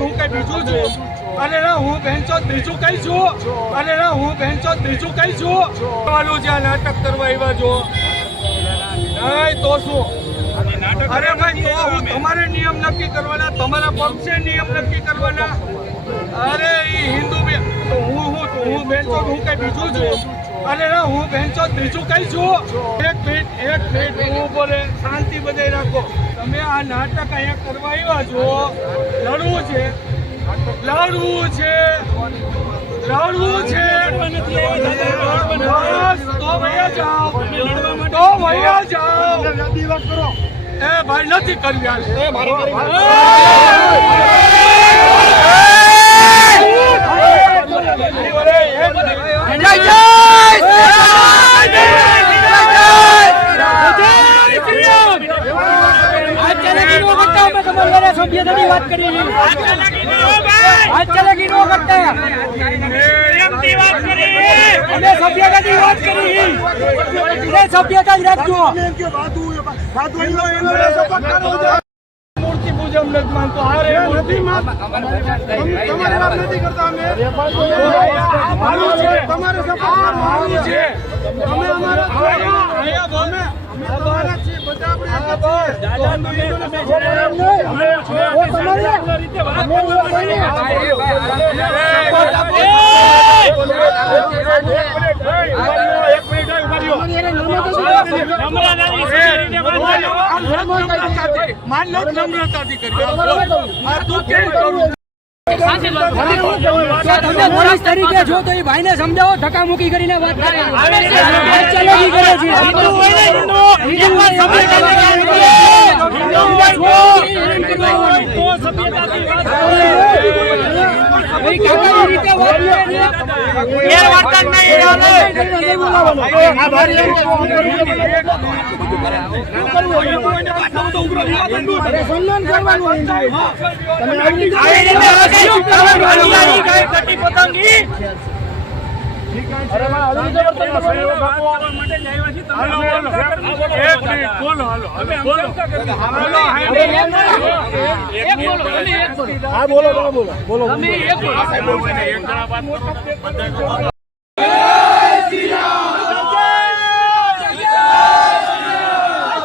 હું કઈ બીજું છું? અરે ના હું બેન્ચો બીજું કઈ છું? અરે ના હું બેન્ચો બીજું કઈ છું? વાળું જ્યાં નાટક કરવા આવ્યા છો નહીં તો શું? અરે ભાઈ તો હું તમારે નિયમ નક્કી કરવાના, તમારા પક્ષે નિયમ નક્કી કરવાના. અરે એ હિન્દુ હું બેન્ચો હું કઈ બીજું છું? અરે ના હું બેન્ચો બીજું કઈ છું? એક મિનિટ હું બોલે શાંતિ બધાય રાખો. તમે આ નાટક અહીંયા કરવા આવ્યા છો, લડવું છે તો વયા જાઓ. એ ભાઈ નથી કરવી સભ્યતાની વાત કરી સભ્યતા જ રાખજો. મૂર્તિ પૂજન નથી માનતો. નથી કરતા. તમારે સપોર્ટ છે. અમે પોલીસ તરીકે જો તો એ ભાઈને સમજાવો, ધક્કા મૂકી કરીને વાત કરે સન્માન કરવાનું. બોલો.